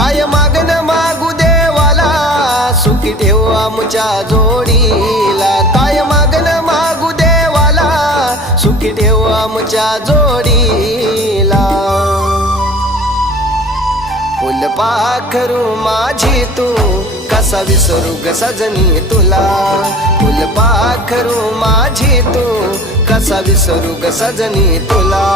काय मागन मागू देवाला सुखी ठेव आमच्या जोडीला काय मागन मागू देवाला सुखी ठेव आमच्या जोडीला फुलपाखरू माझी तू कसा विसरू ग सजनी तुला फुलपाखरू माझी तू कसा विसरू ग सजनी तुला